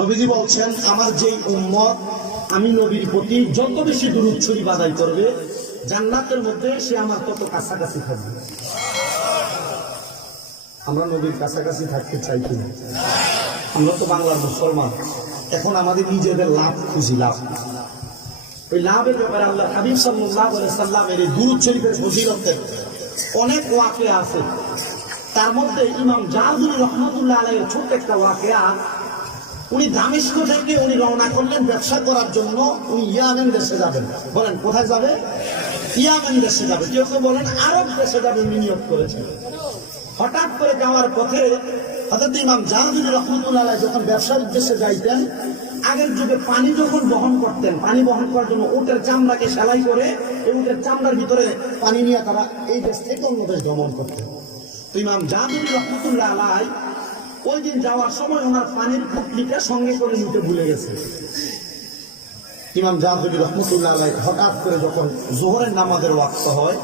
নবীজি বলছেন, আমার যেই উম্মত, আমি নবীর প্রতি যত বেশি দূরত ছুরি বাদাই করবে, জান্নাতের মধ্যে সে আমার তত কাছাকাছি থাকবে। আমরা নবীর কাছাকাছি থাকতে চাই কিনা আমরা তো বাংলার মুসলমান। এখন আমাদের নিজেদের লাভ খুশি লাভ। ওই লাভের ব্যাপারে আল্লাহ হাবিব সাল্লামের এই দুরুদ শরীফের ফজিলতের অনেক ওয়াকে আছে। তার মধ্যে ইমাম জাহাজুল রহমতুল্লাহ আলাইয়ের ছোট্ট একটা ওয়াকেয়া উনি দামেস্ক থেকে উনি রওনা করলেন ব্যবসা করার জন্য। উনি ইয়ামেন দেশে যাবেন। বলেন, কোথায় যাবে? ইয়ামেন দেশে যাবে। কেউ কেউ বলেন, আরব দেশে যাবে উনি নিয়োগ করেছেন হঠাৎ করে যাওয়ার পথে হঠাৎ ইমাম জাহাজুল রহমতুল্লাহ যখন ব্যবসার উদ্দেশ্যে যাইতেন, আগের যুগে পানি যখন বহন করতেন, পানি বহন করার জন্য উটের চামড়াকে সেলাই করে এই উটের চামড়ার ভিতরে পানি নিয়ে তারা এই দেশ থেকে অন্য দেশ ভ্রমণ করতেন। তো ইমাম জাহাজুল রহমতুল্লাহ আলাই ওই দিন যাওয়ার সময় ওনার পানির পুটলিটা সঙ্গে করে নিতে ভুলে গেছে। ইমাম রহমতুল্লাহ হঠাৎ করে যখন জোহরের নামাজের ওয়াক্ত হয়,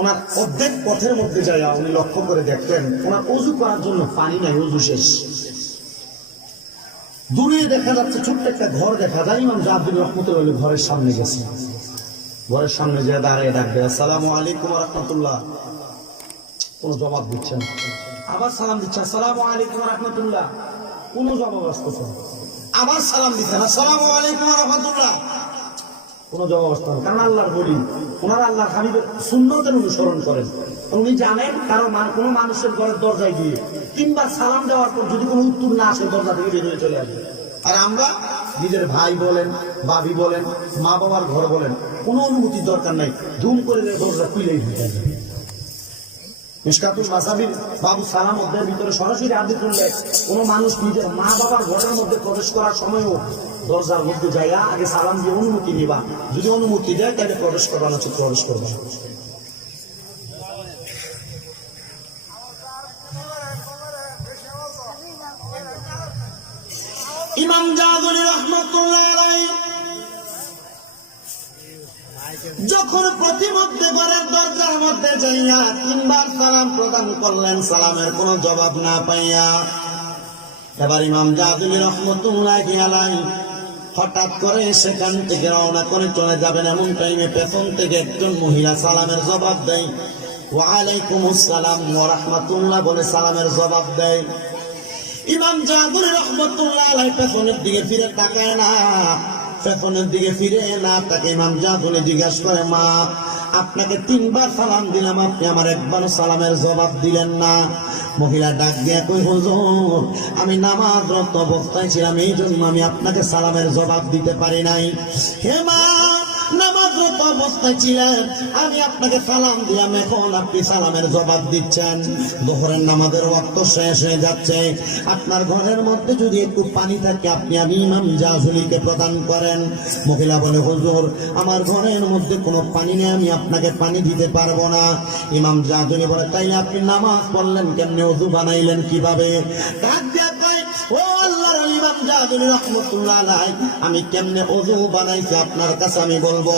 ওনার অর্ধেক পথের মধ্যে যায় উনি লক্ষ্য করে দেখলেন, ওনার করার জন্য পানি নাই শেষ। দূরে দেখা যাচ্ছে ছোট্ট একটা ঘর দেখা যায়, ইমাম জাহাজুল রহমতুল্লাহ ঘরের সামনে গেছে। ঘরের সামনে যে দাঁড়িয়ে ডাকবে আসসালামু আলাইকুম রহমতুল্লাহ। কোনো জবাব দিচ্ছে না। আবার সালাম দিচ্ছে। আসসালামু আলাইকুম রহমতুল্লাহ। কোনো জবাব আসতেছে? আবার সালাম দিচ্ছেন আসসালামু আলাইকুম রহমতুল্লাহ। কোনো জবাব আসতে না। কারণ আল্লাহর বলি। ওনারা আল্লাহর হাবিবের সুন্নতের অনুসরণ করেন। উনি জানেন কারও কোনো মানুষের ঘরের দরজায় গিয়ে তিনবার সালাম দেওয়ার পর যদি কোনো উত্তর না আসে, দরজা থেকে বের হয়ে চলে আসবে আর আমরা নিজের ভাই বলেন, বাবি বলেন মা বাবার ঘর বলেন, কোনো অনুমতির দরকার নাই। ধুম করে দরজা খুলেই ঢুকে যায়। ভিতরে সরাসরি কোনো মানুষ নিজের মা ঘরের মধ্যে প্রবেশ করার জায়গা আগে সালাম দিয়ে অনুমতি নিবা। যদি অনুমতি দেয়, তাহলে প্রবেশ করবা না প্রবেশ করবা ঘরের দরজার মধ্যে যাইয়া তিনবার সালাম প্রদান করলেন, সালামের জবাব না পাইয়া। এবার ইমাম রহমতুল্লাহ হঠাৎ করে সেখান থেকে রওনা করে চলে যাবেন এমন টাইমে পেছন থেকে একজন মহিলা সালামের জবাব দেয়, ওয়ালাইকুম আসসালাম ওয়া রাহমাতুল্লাহ বলে সালামের জবাব দেয়। ইমাম জাহাদুল রহমতুল্লাহ আলাই পেছনের দিকে ফিরে তাকায় না। পেছনের দিকে ফিরে না তাকে ইমাম জাহাদুলে জিজ্ঞাসা করে, মা, আপনাকে তিনবার সালাম দিলাম, আপনি আমার একবার সালামের জবাব দিলেন না। মহিলা ডাক দিয়ে কই হুজুর, আমি নামাজরত অবস্থায় ছিলাম এই জন্য আমি আপনাকে সালামের জবাব দিতে পারি নাই। হে মা নামাজরত অবস্থায় ছিলেন। আমি আপনাকে সালাম দিলাম, এখন আপনি সালামের জবাব দিচ্ছেন। দোহরের নামাজের ওয়াক্ত শেষ হয়ে যাচ্ছে। আপনার ঘরের মধ্যে যদি একটু পানি থাকে, আপনি আমি ইমাম জাজুলিকে প্রদান করেন। মহিলা বলে, হুজুর, আমার ঘরের মধ্যে কোনো পানি নেই, আমি আপনাকে পানি দিতে পারব না। ইমাম জাজুলি বলে তাই আপনি নামাজ পড়লেন কেমনি? ওযু বানাইলেন কীভাবে? দিয়া ও আল্লাহর আমি কেমনে ওযু বানাইছি আপনার কাছে আমি বলব?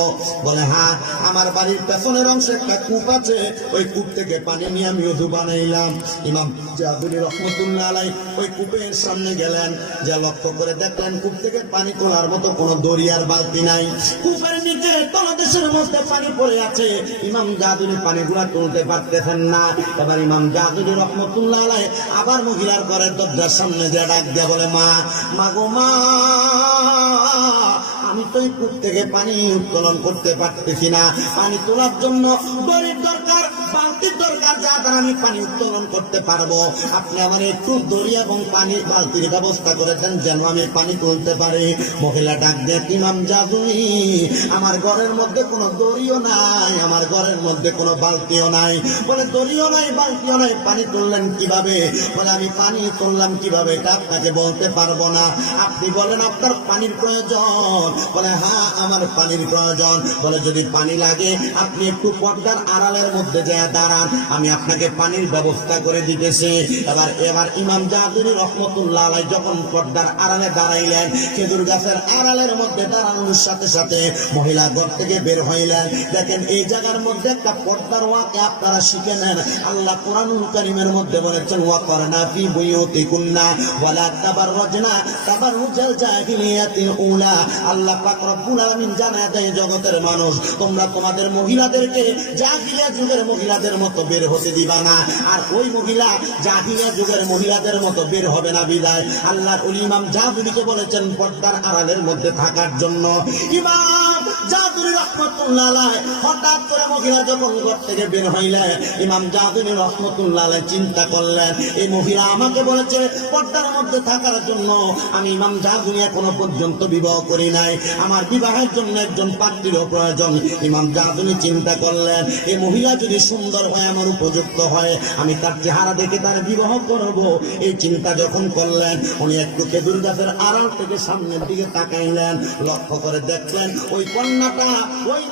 বলে হ্যাঁ আমার বাড়ির পেছনের অংশে একটা কূপ আছে। ওই কূপ থেকে পানি নিয়ে আমি ওযু বানাইলাম। ইমাম রহমতুল্লাহ আলাই ওই কূপের সামনে গেলেন। লক্ষ্য করে দেখলেন, কূপ থেকে পানি তোলার মতো কোনো দরিয়ার বালতি নাই। কূপের নিচে তলদেশের মধ্যে পানি পড়ে আছে। ইমাম জাহাদুল পানিগুলা তুলতে পারতেছেন না। এবার ইমাম জাহাদুল রহমতুল্লাহ আলাই আবার মহিলার ঘরের দরজার সামনে যে ডাক দিয়ে বলে, মা মাগো মা, আমি তো কূপ থেকে পানি উত্তোলন করতে পারতেছি না। পানি তোলার জন্য দরকার বালতির দরকার যা দ্বারা আমি পানি উত্তোলন করতে পারব? আপনি আমার একটু দড়ি এবং পানির বালতির ব্যবস্থা করে দেন যেন আমি পানি তুলতে পারি। মহিলা ডাক দিয়ে, ইমাম জাদুই আমার ঘরের মধ্যে কোনো দড়িও নাই, আমার ঘরের মধ্যে কোনো বালতিও নাই। বলে, দড়িও নাই, বালতিও নাই, পানি তুললেন কীভাবে? বলে, আমি পানি তুললাম কীভাবে? এটা আপনাকে বলতে পারব না। আপনি বলেন, আপনার পানির প্রয়োজন। বলে হ্যাঁ আমার পানির প্রয়োজন। বলে, যদি পানি লাগে, আপনি একটু পর্দার আড়ালের মধ্যে যায় দাঁড়ান। আমি আপনাকে পানির ব্যবস্থা করে দিতেছি। এবার এবার ইমাম জাহাদুরি রহমতুল্লাহ আলাই যখন পর্দার আড়ালে দাঁড়াইলেন, খেজুর গাছের আড়ালের মধ্যে দাঁড়ানোর সাথে সাথে মহিলা ঘর থেকে বের হইলেন। দেখেন, এই জায়গার মধ্যে একটা পর্দার ওয়াকে আপনারা শিখে নেন। আল্লাহ কোরআনুল কারিমের মধ্যে বলেছেন, ওয়া করনা ফি বুয়ুতিকুন্না ওয়ালা তাবাররাজনা তাবাররুজাল জাহিলিয়াতিল উলা। আল্লাহ পাক রব্বুল আলামিন জানা দেয় জগতের মানুষ, তোমরা তোমাদের মহিলাদেরকে জাহিলিয়া যুগের মহিলাদের মতো বের হতে দিবা না। আর ওই মহিলা জাহিলিয়া যুগের মহিলাদের মতো বের হবে না বিদায়। আল্লাহর উলি ইমাম জাদুরিকে বলেছেন, পর্দার আড়ালের মধ্যে থাকার জন্য। ইমাম রহমতুল্লাহ। হঠাৎ করে মহিলা যখন ঘর থেকে বের হইলে ইমাম জাদুরি রহমতুল্লাহ চিন্তা করলেন, এই মহিলা আমাকে বলেছে, পর্দার মধ্যে থাকার জন্য আমি ইমাম জাদুরি এখনও পর্যন্ত বিবাহ করি নাই। আমার বিবাহের জন্য একজন পাত্রীরও প্রয়োজন। ইমাম জাদুরি চিন্তা করলেন, এই মহিলা যদি সুন্দর হয় আমার উপযুক্ত হয়, আমি তার চেহারা দেখে তার বিবাহ করব। এই চিন্তা যখন করলেন, উনি একটু খেজুর গাছের আড়াল থেকে সামনের দিকে তাকাইলেন, লক্ষ্য করে দেখলেন, ওই কন্যাটা ওই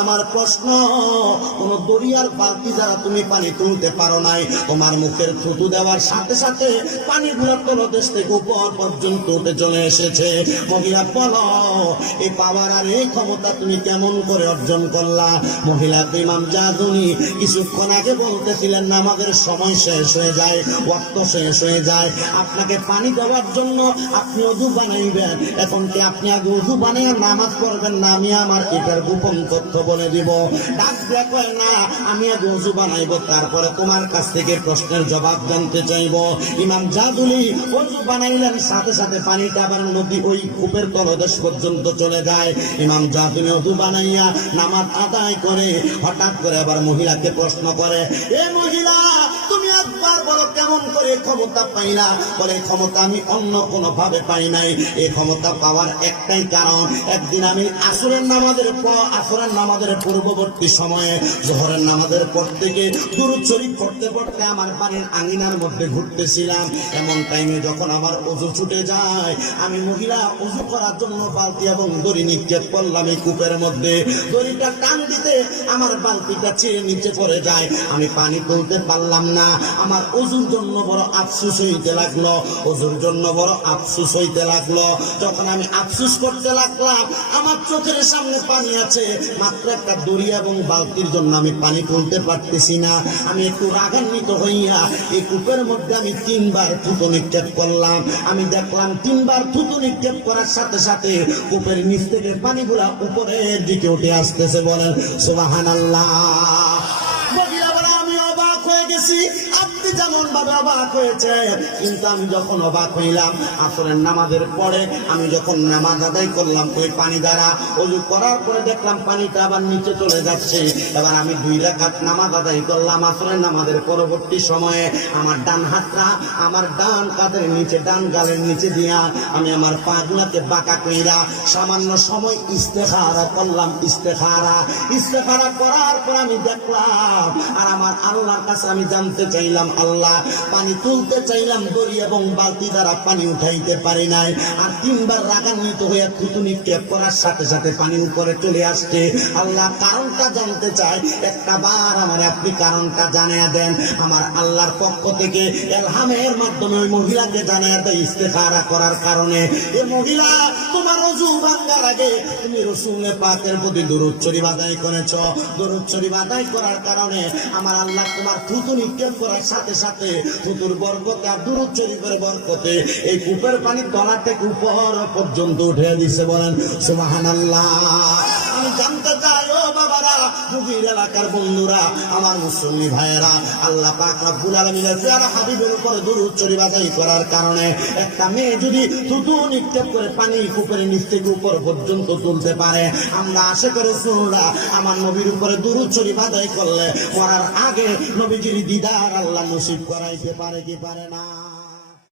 আমার প্রশ্ন। কোন দরিয়ার বালতি যারা তুমি পানি তুলতে পারো নাই, তোমার মুখের থুতু দেওয়ার সাথে সাথে পানিগুলো থেকে উপর পর্যন্ত উঠে চলে এসেছে। মহিলা বলো এই পাওয়ার আর এই ক্ষমতা তুমি কেমন করে অর্জন করলা মহিলা ইমাম জাদুনি কিছুক্ষণ আগে বলতেছিলেন আমাদের সময় শেষ হয়ে যায় শেষ হয়ে যায়। আপনাকে পানি দেওয়ার জন্য আপনি অজু বানাইবেন। এখন কি আপনি আগে অজু বানিয়ে নামাজ না? আমি আমার এটার গোপন তথ্য বলে দিব। ডাক না, আমি আগে অজু বানাইবো, তারপরে তোমার কাছ থেকে প্রশ্নের জবাব জানতে চাইব। ইমাম জাদুলি অজু বানাইলেন, সাথে সাথে পানিটা আবার নদী ওই কূপের তলদেশ পর্যন্ত চলে যায়। ইমাম জাদুলি অজু বানাইয়া নামাজ আদায় করে হঠাৎ করে আবার মহিলাকে প্রশ্ন করে এ মহিলা তুমি একবার বলো, কেমন করে ক্ষমতা পাইলা বলে ক্ষমতা আমি অন্য কোনো ভাবে পাই নাই। এই ক্ষমতা পাওয়ার একটাই কারণ, একদিন আমি আসরের নামাজের পর, আসরের নামাজের পূর্ববর্তী সময়ে, জোহরের নামাজের পর থেকে দুরুদ শরীফ পড়তে আমার বাড়ির আঙিনার মধ্যে ঘুরতেছিলাম। এমন টাইমে যখন আমার অজু ছুটে যায়, আমি মহিলা অজু করার জন্য বালতি এবং দড়ি নিক্ষেপ করলাম এই কূপের মধ্যে। দড়িটা টান দিতে আমার বালতিটা ছেড়ে নিচে পড়ে যায়। আমি পানি তুলতে পারলাম না। আমার অজুর জন্য বড় আফসুস হইতে লাগল, অজুর জন্য বড় আফসুস হইতে লাগল। যখন আমি আফসুস করতে লাগলাম, আমার চোখের সামনে পানি আছে, মাত্র একটা দড়ি এবং বালতির জন্য আমি পানি তুলতে পারতেছি না। আমি একটু রাগান্বিত হইয়া এই কূপের মধ্যে আমি তিনবার থুতু নিক্ষেপ করলাম। আমি দেখলাম তিনবার থুতু নিক্ষেপ করার সাথে সাথে কূপের নিচ থেকে পানিগুলা উপরের দিকে উঠে আসতেছে বলেন সুবাহান আল্লাহ অবাক হয়ে গেছি আপনি যেমন ভাবে অবাক হয়েছে, কিন্তু আমি যখন অবাক হইলাম, আসরের নামাজের পরে আমি যখন নামাজ আদায় করলাম, ওই পানি দ্বারা অজু করার পরে দেখলাম পানিটা আবার নিচে চলে যাচ্ছে। এবার আমি দুই রাখাত নামাজ আদায় করলাম আসরের নামাজের পরবর্তী সময়ে। আমার ডান হাতটা আমার ডান কাঁধের নিচে, ডান গালের নিচে দিয়া আমি আমার পা গুলাকে বাঁকা কইরা সামান্য সময় ইস্তেখারা করলাম, ইস্তেখারা। ইস্তেখারা করার পর আমি দেখলাম, আর আমার আল্লাহর কাছে আমি জানতে চাইলাম আল্লাহ। পানি তুলতে চাইলাম দড়ি এবং বালতি দ্বারা পানি উঠাইতে পারি নাই। আর তিনবার রাগান্বিত হয়ে থুতু নিক্ষেপ করার সাথে সাথে পানি উপরে চলে আসছে। আল্লাহ কারণটা জানতে চাই একটা বার আমার আপনি কারণটা জানিয়ে দেন। আমার আল্লাহর পক্ষ থেকে এলহামের মাধ্যমে ওই মহিলাকে জানিয়ে দেয় ইস্তেখারা করার কারণে। এ মহিলা, তোমার অজু ভাঙ্গার আগে তুমি রসুলের পাকের প্রতি শরীফ আদায় করেছ। শরীফ আদায় করার কারণে আমার আল্লাহ তোমার থুতু নিক্ষেপ করার সাথে সাথে হুজুর বরকতে আর দূরত শরীফের বরকতে এই কূপের পানি তলা থেকে উপর পর্যন্ত উঠে দিছে বলেন, সুবহানাল্লাহ। জানতে চাই ও বাবারা মুভির এলাকার বন্ধুরা, আমার মুসল্লি ভাইয়েরা, আল্লাহ পাক রব্বুল আলামিনের পেয়ারা হাবিবের উপরে দরুদ শরীফ করার কারণে একটা মেয়ে যদি থুতু নিক্ষেপ করে পানি কূপের নিচ থেকে উপর পর্যন্ত তুলতে পারে। আমরা আশা করে শুনরা আমার নবীর উপরে দরুদ শরীফ করলে মরার আগে নবীজির দিদার আল্লাহ নসিব করাইতে পারে কি পারে না?